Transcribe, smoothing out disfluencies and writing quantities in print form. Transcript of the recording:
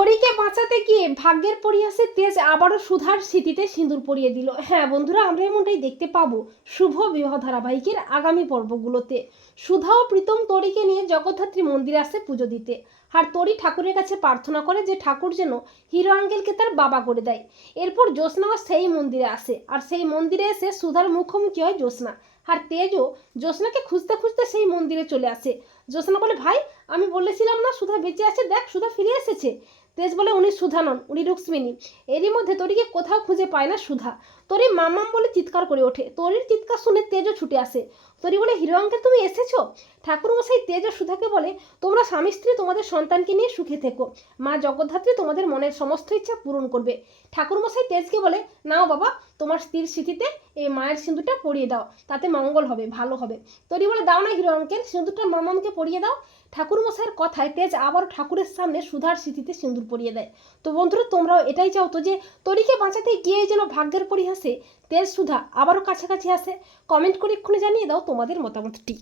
তরিকে বাঁচাতে গিয়ে ভাগ্যের পরিহাসে তেজ আবারও সুধার স্মৃতিতে সিঁদুর পরিয়ে দিল। হ্যাঁ বন্ধুরা, আমরা এমনটাই দেখতে পাবো শুভ বিবাহ ধারাবাহিকের আগামী পর্বগুলোতে। সুধা ও প্রীতম তরিকে নিয়ে জগদ্ধাত্রী মন্দিরে আসে পুজো দিতে। আর তরি ঠাকুরের কাছে প্রার্থনা করে যে ঠাকুর যেন হিরো আঙ্কেলকে তার বাবা করে দেয়। এরপর জ্যোৎস্নাও সেই মন্দিরে আসে, আর সেই মন্দিরে এসে সুধার মুখোমুখি হয় জ্যোৎস্না। আর তেজও জ্যোৎস্নাকে খুঁজতে খুঁজতে সেই মন্দিরে চলে আসে। জ্যোৎস্না বলে, ভাই আমি বলেছিলাম না সুধা বেঁচে আছে, দেখ সুধা ফিরে এসেছে। তেজ বলে, উনি সুধা নন, উনি রুক্মিণী। এরই মধ্যে তরিকে কোথাও খুঁজে পায় না সুধা। তরি মামাম বলে চিৎকার করে ওঠে। তরির চিৎকার শুনে তেজও ছুটে আসে। তরি বলে, হিরো আঙ্কেল তুমি এসেছো? ঠাকুরমশাই তেজ ও সুধাকে বলে, তোমরা স্বামী স্ত্রী তোমাদের সন্তানকে নিয়ে সুখে থেকো, মা জগদ্ধাত্রী তোমাদের মনের সমস্ত ইচ্ছা পূরণ করবে। ঠাকুরমশাই তেজকে বলে, নাও বাবা, তোমার স্ত্রীর স্মৃতিতে এই মায়ের সিঁদুরটা পরিয়ে দাও, তাতে মঙ্গল হবে, ভালো হবে। তরি বলে, দাও না হিরো আঙ্কেল, সিঁদুরটা মামামকে পরিয়ে দাও। ঠাকুরমশাইয়ের কথায় তেজ আবার ঠাকুরের সামনে সুধার স্মৃতিতে সিঁদুর পরিয়ে দেয়। তো বন্ধুরা, তোমরাও এটাই চাও তো যে তরিকে বাঁচাতে গিয়ে যেন ভাগ্যের পরিহাসে তেজ সুধা আবারও কাছাকাছি আসে? কমেন্ট করে এক্ষুনি জানিয়ে দাও তোমাদের মতামতটি।